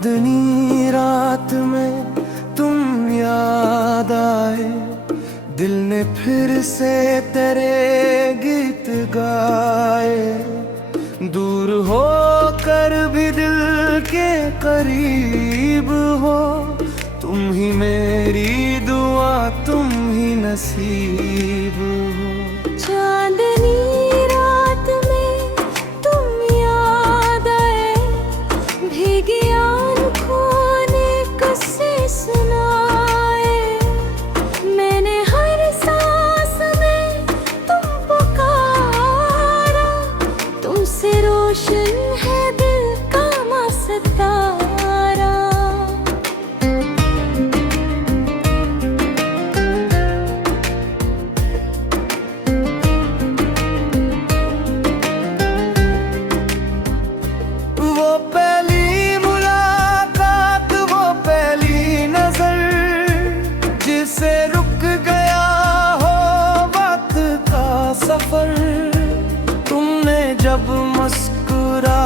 चांदनी रात में तुम याद आए, दिल ने फिर से तेरे गीत गाए। दूर हो कर भी दिल के करीब हो, तुम ही मेरी दुआ, तुम ही नसीब हो। चांदनी रात में तुम याद आए, भीगी आँखों ने किस्से सुनाए। मैंने हर सांस में तुम पुकारा, तुमसे रोशन है दिल का मस्तारा। तुमने जब मुस्कुरा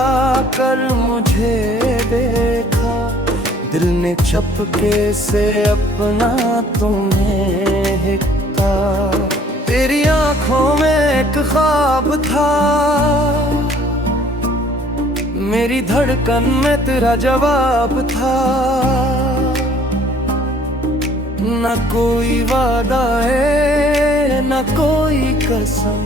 कर मुझे देखा, दिल ने चपके से अपना तुम्हें हिक्का। तेरी आंखों में एक ख्वाब था, मेरी धड़कन में तेरा जवाब था। न कोई वादा है न कोई कसम,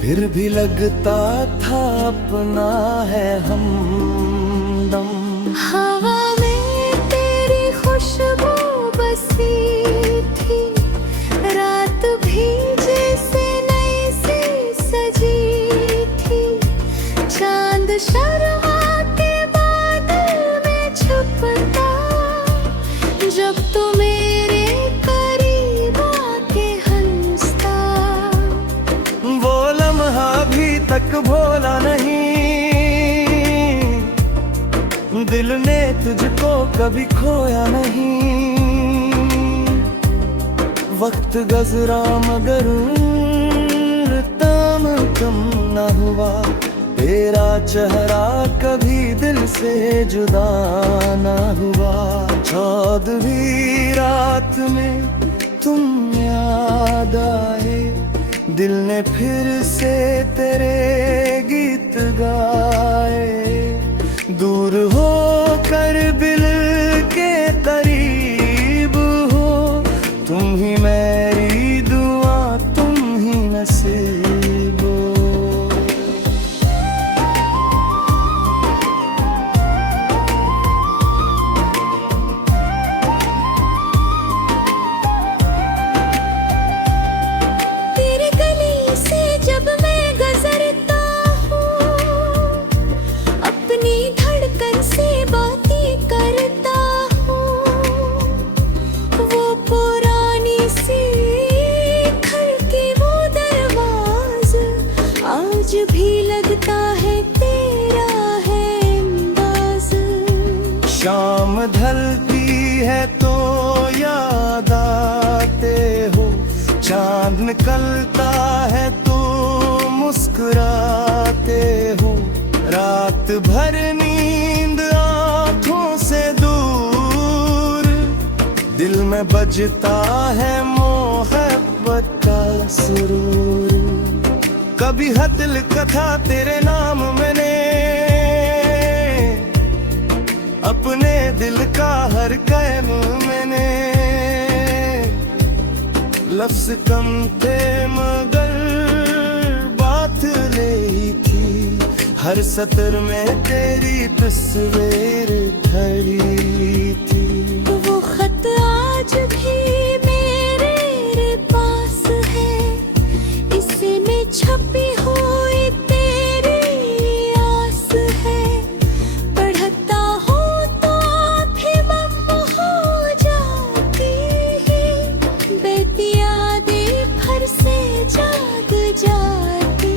फिर भी लगता था अपना है हमदम। हवा में तेरी खुशबू बसी थी, रात भी जैसे नई सी सजी थी। चांद शर्मा के बादल में छुपता, जब तू मेरे करीब आके हंसता। वो लम्हा अभी तक भूला नहीं, दिल ने तुझको कभी खोया नहीं। वक्त गुज़रा मगर ताम कम न हुआ, तेरा चेहरा कभी दिल से जुदा न हुआ। चौदहवीं रात में तुम याद आए, दिल ने फिर से तेरे गीत गाए। दूर हो कर दिल के करीब हो, तुम ही मेरी दुआ, तुम ही नसीब हो। भी लगता है तेरा है अंदाज। शाम ढलती है तो याद आते हो, चांद निकलता है तो मुस्कुराते हो। रात भर नींद आँखों से दूर, दिल में बजता है मोहब्बत का सुरूर। कभी खत लिखा था तेरे नाम मैंने, अपने दिल का हर कैम मैंने। लफ्ज़ कम थे मगर बात ले थी, हर सतर में तेरी तस्वीर खड़ी थी। वो खत आज भी मेरे पास है, इसमें छपी हुई तेरी आस है। पढ़ता हो तो भी मम हो जाती है, बेटी यादें फिर से जाग जाती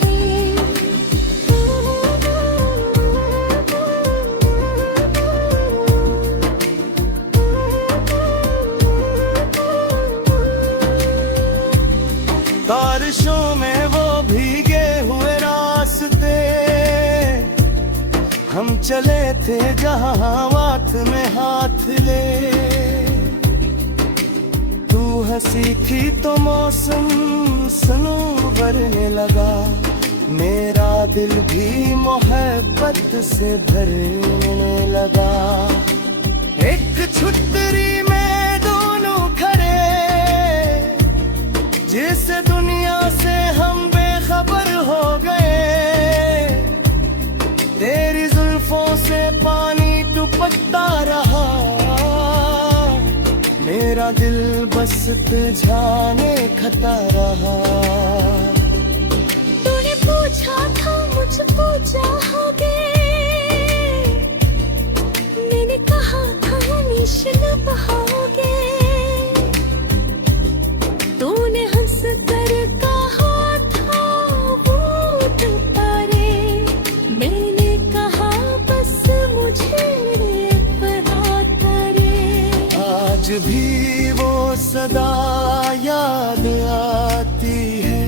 है। चले थे जहां हाथ में हाथ ले। तू हंसी थी तो मौसम सनोवरने लगा, मेरा दिल भी मोहब्बत से भरने लगा। एक छुट्टी में दोनों खड़े, जिस दुनिया से हम बेखबर हो गए। तेरी जुल्फों से पानी टपकता रहा, मेरा दिल बस तुझाने खता रहा। तूने पूछा था मुझको चाहोगे, मैंने कहा था हमेशा न बहाओगे। तूने हंस कर कहा था वो तारे, मैंने कहा बस मुझे पता करे। आज भी वो सदा याद आती है,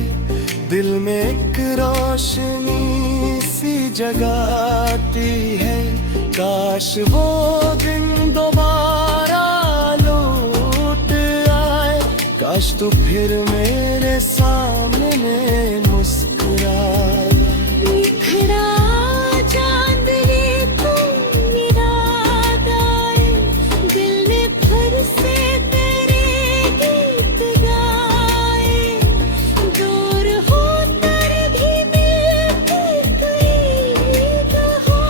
दिल में एक रोशनी सी जगाती है। काश वो दिन दोबारा लौट आए, काश तू फिर मेरे सामने मुस्कुराए। निखरा चांदनी तू याद आए, दिल ने फिर से तेरे गीत गाए। दूर हो तर भी मिलके करीब हो,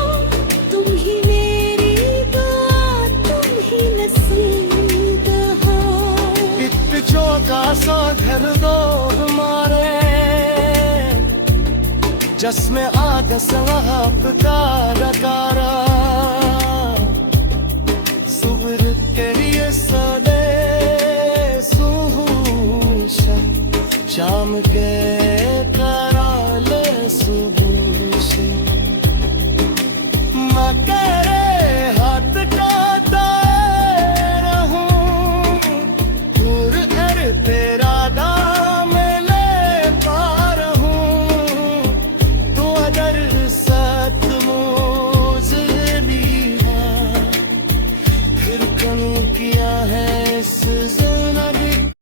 तुम ही मेरी दुआ, तुम ही नसीब हो। पिचों का सा घर दो हमारे, जिसमें आद सवाब का रकारा। सुबर तेरी सदे सुहूशन, शाम के